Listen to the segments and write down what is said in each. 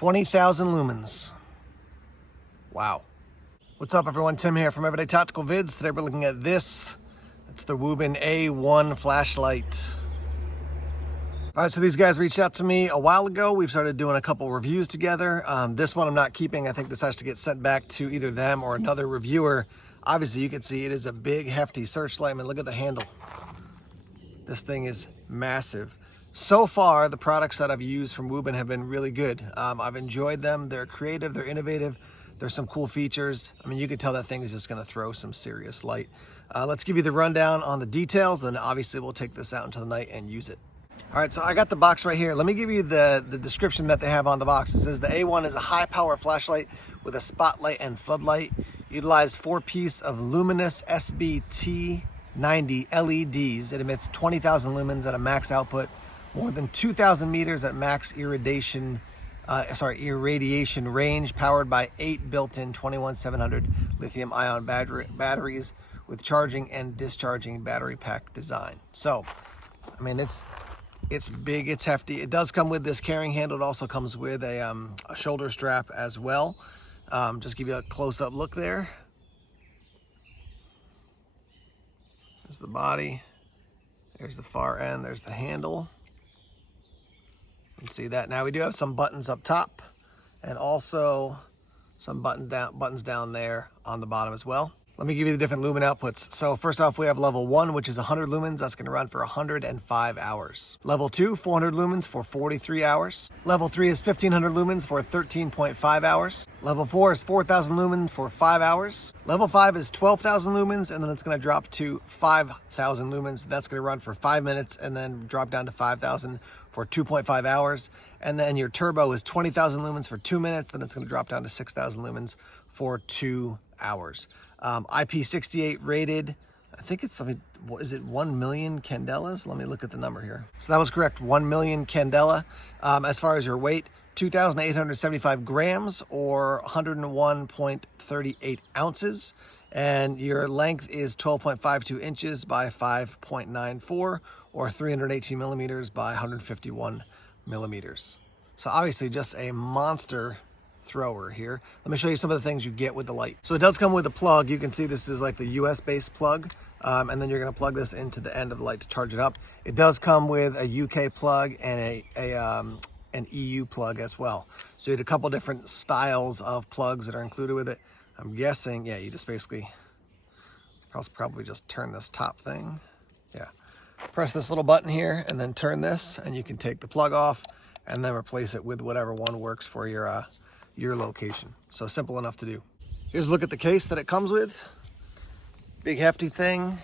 20,000 lumens. Wow. What's up everyone, Tim here from Everyday Tactical Vids. Today we're looking at this. It's the Wuben A1 flashlight. All right, so these guys reached out to me a while ago. We've started doing a couple reviews together. This one I'm not keeping. I think this has to get sent back to either them or another reviewer. Obviously you can see it is a big hefty searchlight. I mean, look at the handle. This thing is massive. So far, the products that I've used from Wuben have been really good. I've enjoyed them. They're creative, they're innovative. There's some cool features. I mean, you could tell that thing is just gonna throw some serious light. Let's give you the rundown on the details, then obviously we'll take this out into the night and use it. All right, so I got the box right here. Let me give you the description that they have on the box. It says the A1 is a high power flashlight with a spotlight and floodlight. Utilize 4-piece of luminous SBT 90 LEDs. It emits 20,000 lumens at a max output, more than 2,000 meters at max irradiation range, powered by 8 built-in 21700 lithium-ion batteries with charging and discharging battery pack design. So, I mean, it's big, it's hefty. It does come with this carrying handle. It also comes with a shoulder strap as well. Just give you a close-up look there. There's the body, there's the far end, there's the handle. You can see that. Now we do have some buttons up top and also some buttons down there on the bottom as well. Let me give you the different lumen outputs. So first off, we have level 1, which is 100 lumens. That's gonna run for 105 hours. Level 2, 400 lumens for 43 hours. Level 3 is 1500 lumens for 13.5 hours. Level 4 is 4000 lumens for 5 hours. Level 5 is 12,000 lumens, and then it's gonna drop to 5,000 lumens. That's gonna run for 5 minutes and then drop down to 5,000 for 2.5 hours. And then your turbo is 20,000 lumens for 2 minutes, then it's gonna drop down to 6,000 lumens for 2 hours. IP68 rated, I think it's, is it 1 million candelas? Let me look at the number here. So that was correct, 1 million candela. As far as your weight, 2,875 grams or 101.38 ounces. And your length is 12.52 inches by 5.94 or 318 millimeters by 151 millimeters. So obviously just a monster thrower here. Let me show you some of the things you get with the light. So it does come with a plug. You can see this is like the US based plug, and then you're going to plug this into the end of the light to charge it up. It does come with a UK plug and an EU plug as well. So you had a couple different styles of plugs that are included with it. I'm guessing, yeah, you just basically probably just turn this top thing. Yeah, press this little button here and then turn this, and you can take the plug off and then replace it with whatever one works for your location. So simple enough to do. Here's a look at the case that it comes with. Big hefty thing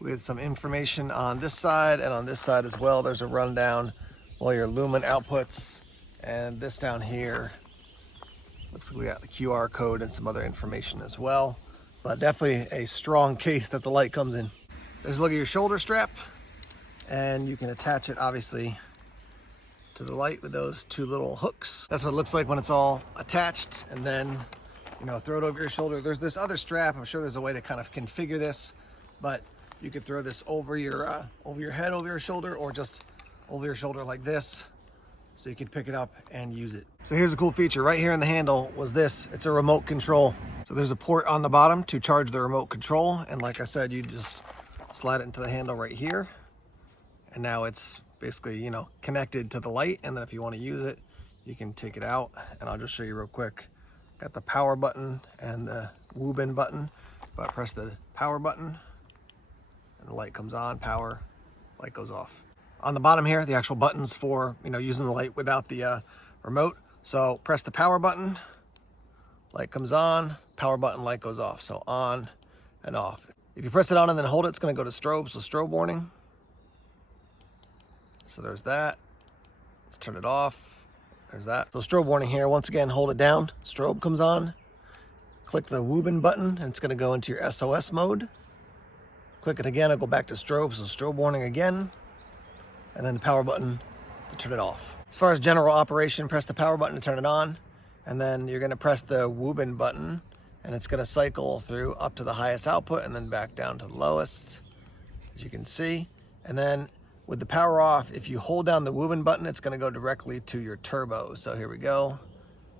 with some information on this side and on this side as well. There's a rundown, all your lumen outputs, and this down here looks like we got the QR code and some other information as well. But definitely a strong case that the light comes in. There's a look at your shoulder strap, and you can attach it obviously to the light with those 2 little hooks. That's what it looks like when it's all attached, and then, you know, throw it over your shoulder. There's this other strap. I'm sure there's a way to kind of configure this, but you could throw this over your head, over your shoulder, or just over your shoulder like this, so you could pick it up and use it. So here's a cool feature. Right here in the handle was this. It's a remote control. So there's a port on the bottom to charge the remote control, and like I said, you just slide it into the handle right here, and now it's basically, you know, connected to the light. And then if you want to use it, you can take it out, and I'll just show you real quick. Got the power button and the Wuben button, but press the power button and the light comes on, power, light goes off. On the bottom here, the actual buttons for, you know, using the light without the remote. So press the power button, light comes on, power button, light goes off. So on and off. If you press it on and then hold it, it's going to go to strobe. So strobe warning. So there's that. Let's turn it off. There's that. So strobe warning here. Once again, hold it down. Strobe comes on. Click the Wuben button and it's going to go into your SOS mode. Click it again, it'll go back to strobe. So strobe warning again. And then the power button to turn it off. As far as general operation, press the power button to turn it on. And then you're going to press the Wuben button and it's going to cycle through up to the highest output and then back down to the lowest, as you can see. And then with the power off, if you hold down the Wuben button, it's going to go directly to your turbo. So here we go.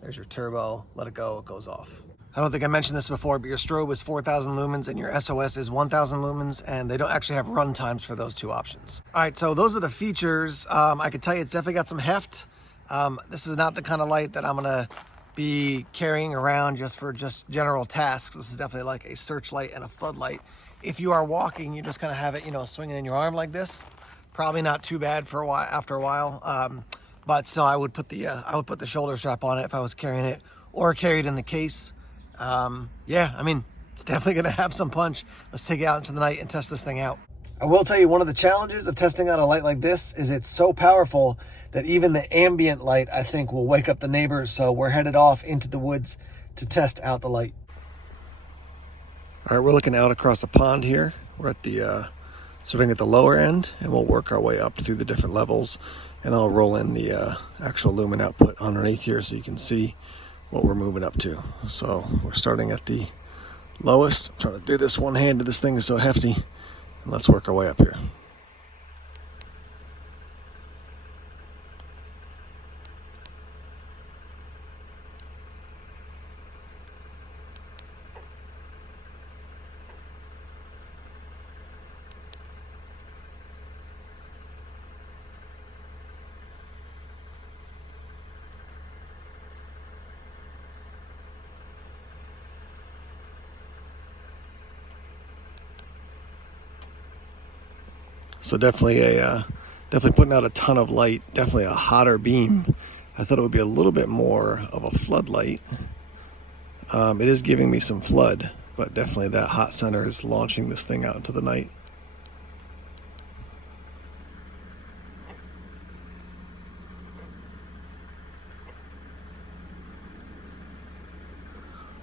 There's your turbo, let it go, it goes off. I don't think I mentioned this before, but your strobe is 4,000 lumens and your SOS is 1,000 lumens, and they don't actually have run times for those two options. All right, so those are the features. I can tell you it's definitely got some heft. This is not the kind of light that I'm gonna be carrying around just for general tasks. This is definitely like a searchlight and a floodlight. If you are walking, you just kind of have it, you know, swinging in your arm like this. Probably not too bad for a while. After a while, but still, I would put the shoulder strap on it if I was carrying it, or carry it in the case. Yeah, I mean, it's definitely gonna have some punch. Let's take it out into the night and test this thing out. I will tell you, one of the challenges of testing out a light like this is it's so powerful that even the ambient light, I think, will wake up the neighbors. So we're headed off into the woods to test out the light. All right, we're looking out across a pond here. We're at the starting at the lower end, and we'll work our way up through the different levels, and I'll roll in the actual lumen output underneath here so you can see what we're moving up to. So we're starting at the lowest. I'm trying to do this one-handed. This thing is so hefty. And let's work our way up here. So definitely putting out a ton of light, definitely a hotter beam. I thought it would be a little bit more of a floodlight. It is giving me some flood, but definitely that hot center is launching this thing out into the night.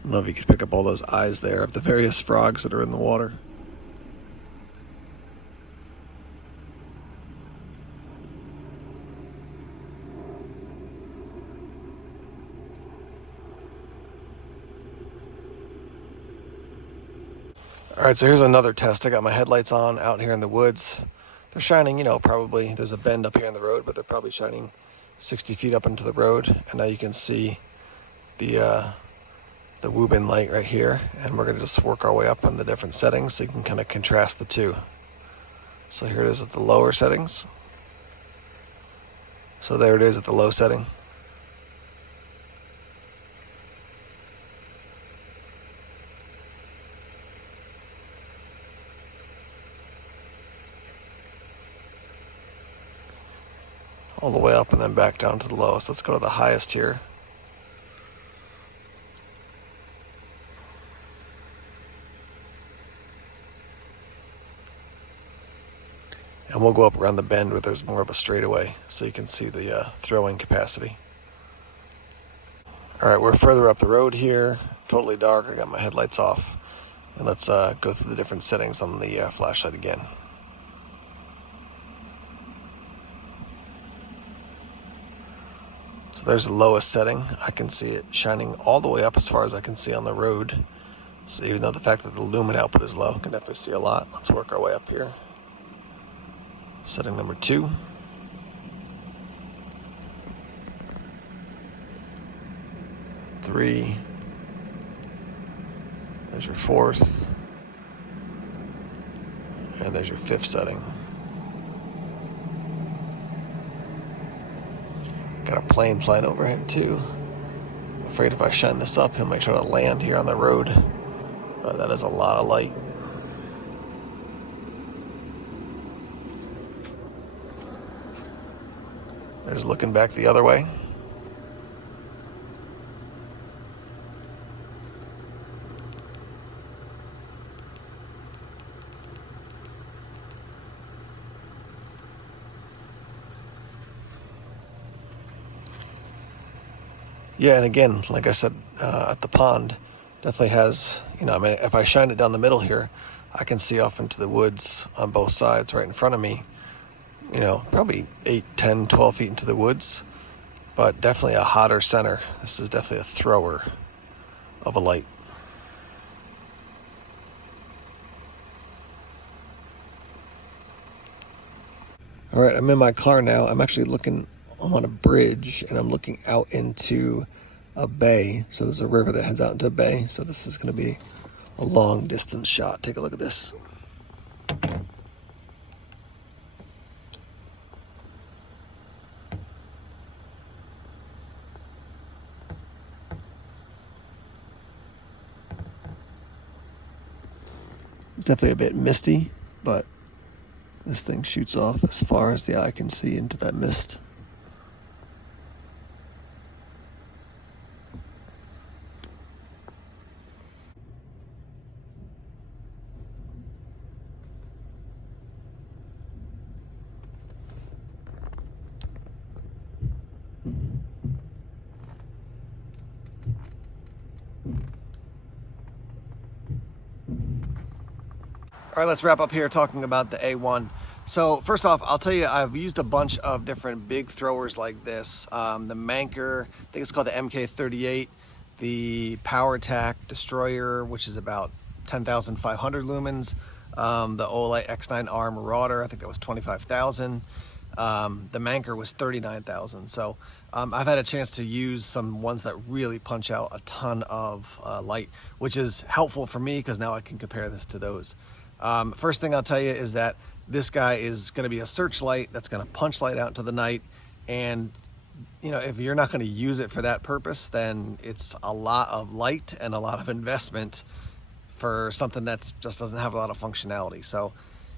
I don't know if you could pick up all those eyes there of the various frogs that are in the water. All right, so here's another test. I got my headlights on out here in the woods. They're shining, you know, probably, there's a bend up here in the road, but they're probably shining 60 feet up into the road. And now you can see the Wuben light right here. And we're gonna just work our way up on the different settings so you can kind of contrast the two. So here it is at the lower settings. So there it is at the low setting. All the way up and then back down to the lowest. Let's go to the highest here. And we'll go up around the bend where there's more of a straightaway so you can see the throwing capacity. All right, we're further up the road here, totally dark. I got my headlights off. And let's go through the different settings on the flashlight again. So there's the lowest setting. I can see it shining all the way up as far as I can see on the road. So even though the fact that the lumen output is low, I can definitely see a lot. Let's work our way up here. Setting number 2. Three. There's your 4th. And there's your 5th setting. Got a plane flying overhead too. I'm afraid if I shine this up, he'll make sure to land here on the road. But that is a lot of light. There's looking back the other way. Yeah, and again, like I said, at the pond, definitely has, you know, I mean, if I shine it down the middle here, I can see off into the woods on both sides right in front of me, you know, probably 8, 10, 12 feet into the woods, but definitely a hotter center. This is definitely a thrower of a light. All right, I'm in my car now. I'm actually looking, I'm on a bridge and I'm looking out into a bay. So there's a river that heads out into a bay. So this is going to be a long distance shot. Take a look at this. It's definitely a bit misty, but this thing shoots off as far as the eye can see into that mist. All right, let's wrap up here talking about the A1. So first off, I'll tell you, I've used a bunch of different big throwers like this. The Manker, I think it's called the MK38, the Power Attack Destroyer, which is about 10,500 lumens. The Olight X9R Marauder, I think that was 25,000. The Manker was 39,000. So I've had a chance to use some ones that really punch out a ton of light, which is helpful for me because now I can compare this to those. First thing I'll tell you is that this guy is going to be a searchlight that's going to punch light out into the night. And, you know, if you're not going to use it for that purpose, then it's a lot of light and a lot of investment for something that just doesn't have a lot of functionality. So,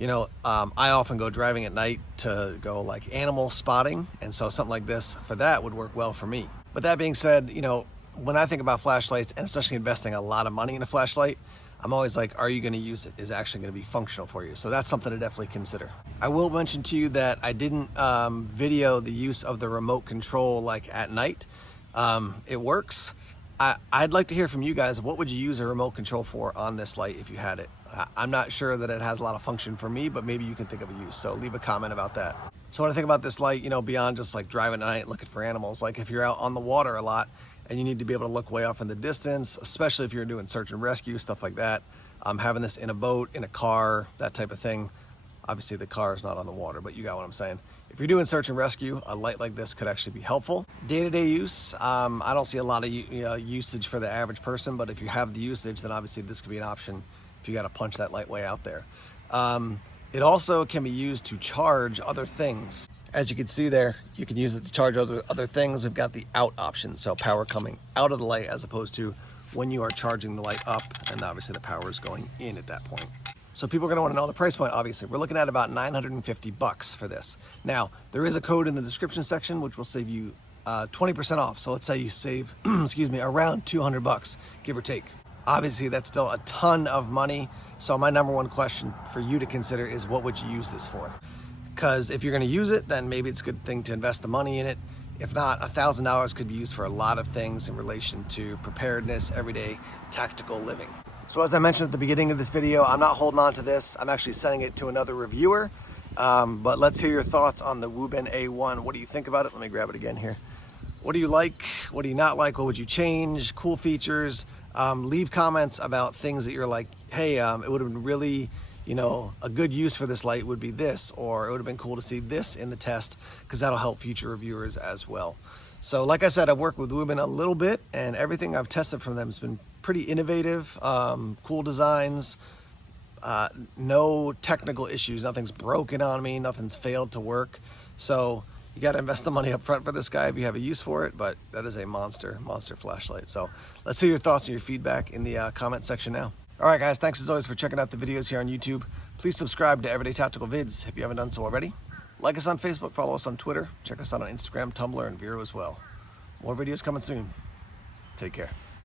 you know, I often go driving at night to go like animal spotting. And so something like this for that would work well for me. But that being said, you know, when I think about flashlights, and especially investing a lot of money in a flashlight, I'm always like, are you going to use it? Is it actually going to be functional for you? So that's something to definitely consider. I will mention to you that I didn't video the use of the remote control like at night. It works. I'd like to hear from you guys. What would you use a remote control for on this light if you had it? I'm not sure that it has a lot of function for me, but maybe you can think of a use. So leave a comment about that. So when I think about this light, you know, beyond just like driving at night looking for animals, like if you're out on the water a lot, and you need to be able to look way off in the distance, especially if you're doing search and rescue, stuff like that. Having this in a boat, in a car, that type of thing. Obviously the car is not on the water, but you got what I'm saying. If you're doing search and rescue, a light like this could actually be helpful. Day-to-day use, I don't see a lot of usage for the average person, but if you have the usage, then obviously this could be an option if you got to punch that light way out there. It also can be used to charge other things. As you can see there, you can use it to charge other things. We've got the out option, so power coming out of the light as opposed to when you are charging the light up, and obviously the power is going in at that point. So people are going to want to know the price point, obviously. We're looking at about 950 bucks for this. Now, there is a code in the description section which will save you 20% off. So let's say you save, excuse me, around 200 bucks, give or take. Obviously, that's still a ton of money. So my number one question for you to consider is, what would you use this for? Because if you're going to use it, then maybe it's a good thing to invest the money in it. If not, $1,000 could be used for a lot of things in relation to preparedness, everyday tactical living. So as I mentioned at the beginning of this video, I'm not holding on to this. I'm actually sending it to another reviewer. But let's hear your thoughts on the Wuben A1. What do you think about it? Let me grab it again here. What do you like? What do you not like? What would you change? Cool features. Leave comments about things that you're like, hey, it would have been really, you know, a good use for this light would be this, or it would have been cool to see this in the test, because that'll help future reviewers as well. So like I said, I've worked with Wuben a little bit, and everything I've tested from them has been pretty innovative, cool designs, no technical issues, nothing's broken on me, nothing's failed to work. So you got to invest the money up front for this guy if you have a use for it, but that is a monster flashlight. So let's hear your thoughts and your feedback in the comment section now. All right, guys, thanks as always for checking out the videos here on YouTube. Please subscribe to Everyday Tactical Vids if you haven't done so already. Like us on Facebook, follow us on Twitter, check us out on Instagram, Tumblr, and Vero as well. More videos coming soon. Take care.